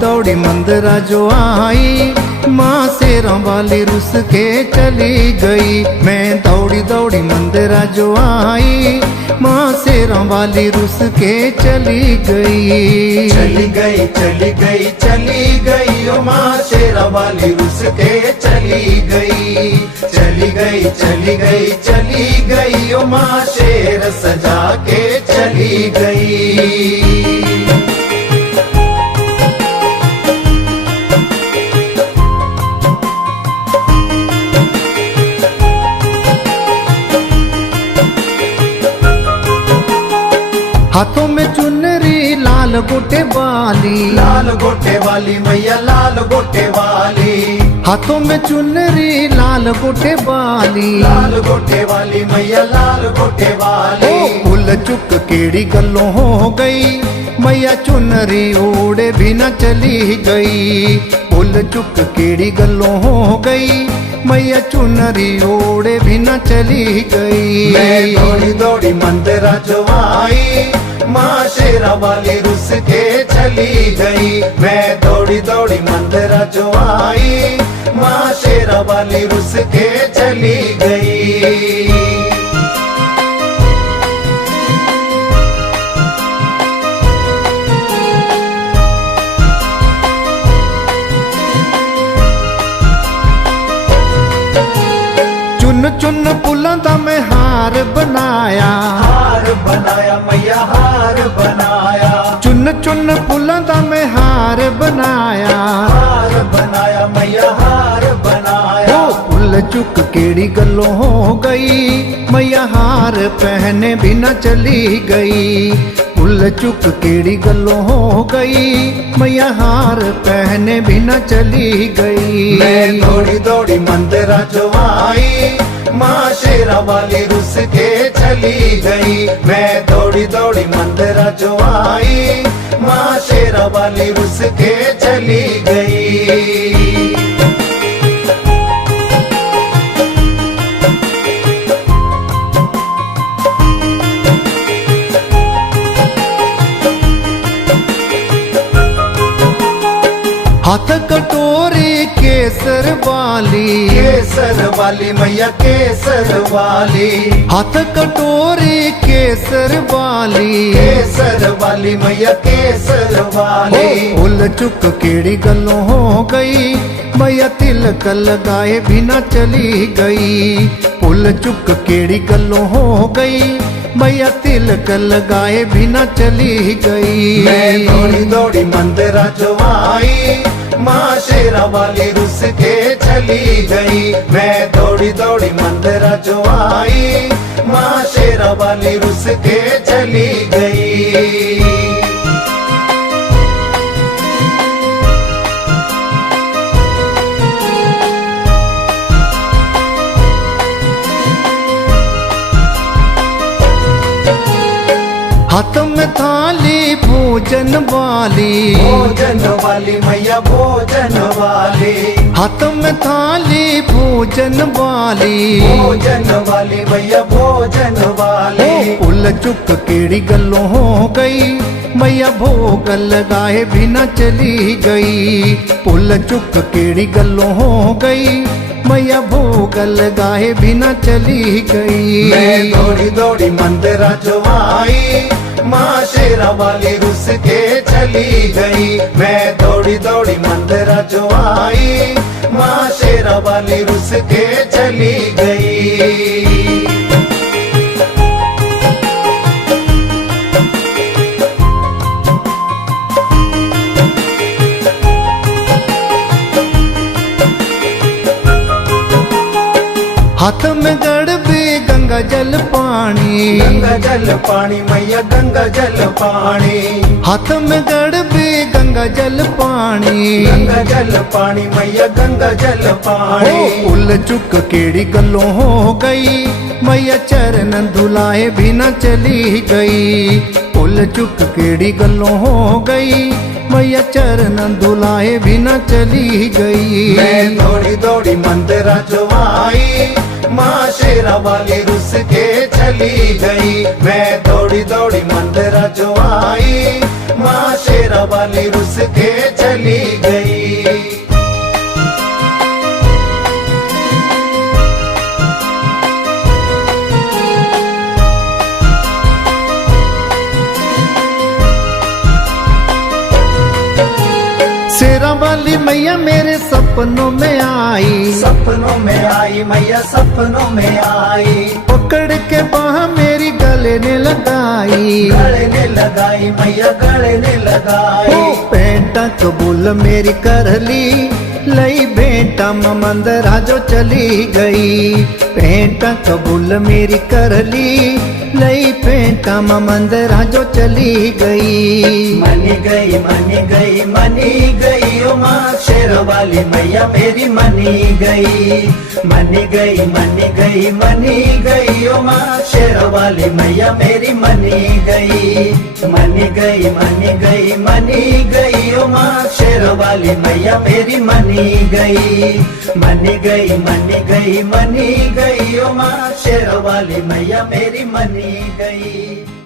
दौड़ी मंदिरा जो आई, माँ शेरों वाली रुस के चली गई। मैं दौड़ी दौड़ी मंदिरा जो आई, माँ शेरों वाली रुस के चली गई। चली गई चली गई चली गई ओ माँ शेरों वाली रुस के चली गई। चली गई चली गई चली गई ओ माँ शेर सजा के चली गई। हाथों में चुनरी लाल गोटे वाली, लाल गोटे वाली मैया लाल गोटे वाली। हाथों में चुनरी लाल गोटे वाली, लाल गोटे वाली मैया लाल गोटे वाली। भूल चुक केड़ी गल्लों हो गई, मैया चुनरी ओढ़े भी न चली गई। भूल चुक केड़ी गल्लों हो गई, मैया चुनरी ओढ़े भी न चली गई। मैं दौड़ी दौड़ी मंदिरा जो आई, माँ शेरा वाली रुस के चली गई। मैं दौड़ी दौड़ी मंदिरा जो आई, माँ शेरा वाली रुस के चली गई। चुन चुन फुल्लां दा मैं हार बनाया, हार बनाया मैया हार बनाया। चुन चुन फुल्लां दा मैं हार बनाया, हार बनाया मैया हार बनाया। भूल चुक केड़ी गल्लों हो गई, मैया हार पहने भी न चली गई। भूल चुक केड़ी गल्लों हो गई, मैया हार पहने भी न चली गई। मैं दौड़ी दौड़ी मंदिरा जो आई, माँ शेरा वाली रुस के चली गई। मैं दौड़ी दौड़ी मंदिरा जो आई, माँ शेरा वाली रुस के चली गई। हाथ कटोरी केसर वाली, केसर वाली मैया केसर वाली। हाथ कटोरी केसर वाली, केसर वाली मैया केसर वाली। भूल चुक केड़ी गल्लों हो गई, मैया तिलक लगाए भी न चली गई। भूल चुक केड़ी गल्लों हो गई, मैया तिलक लगाए भी न चली गई। मैं दौड़ी दौड़ी मंदिरा जो आई, माँ शेरा वाली रुस के चली गई। मैं दौड़ी दौड़ी मंदिरा जो आई, माँ शेरा वाली रुस के चली गई। हाथ में थाली भोजन वाली, भोजन वाली मैया भोजन वाली। हाथ में थाली भोजन वाली, भोजन वाली मैया भोजन वाली। भूल चुक केड़ी गल्लों हो गई, मैया भोग लगाए भी न चली गई। भूल चुक केड़ी गल्लों हो गई, मैया भोग लगाए भी न चली गई। मैं दौड़ी दौड़ी मंदिरा जो आई, माँ शेरा वाली रुस के चली गई। मैं दौड़ी दौड़ी मंदिरा जो आई, माँ शेरा वाली रुस के चली गई। हाथ में गड़बी गंगा जल पानी, गंगा जल पानी मैया गंगा जल पानी। हाथ में गड़बी गंगा जल पानी, गंगा जल पानी मैया गंगा जल पानी। भूल चुक केड़ी गल्लों हो गई, मैया चरण धुलाए भी न चली गई। भूल चुक केड़ी गल्लों हो गई, मैया चरण धुलाए भी न चली गई। मैं दौड़ी दौड़ी मंदिरा जो आई, माँ शेरा वाली रुस के चली गई। मैं दौड़ी दौड़ी मंदिरा जो आई, माँ शेरा वाली रुस के चली गई। शेरा वाली मैया मेरे सपनों में आई, सपनों में आई मैया सपनों में आई। पकड़ के बाह मेरी गले ने लगाई, गले ने लगाई मैया गले ने लगाई। ओ बेटा कबूल मेरी कर ली, लई बेटा मंदरा जो चली गई। बेटा कबूल मेरी कर ली, लई बेटा मंदरा जो चली गई। मनी गई मनी गई मनी गई ओ माँ शेर वाली मैया मेरी मनी गई। मनी गई मनी गई मनी गई ओ माँ शेर वाली मैया मेरी मनी गई। मनी गई मनी गई मनी गई ओ माँ शेर वाली मैया मेरी मनी गई। मनी गई मनी गई मनी गई ओ माँ शेर वाली मैया मेरी मनी गई।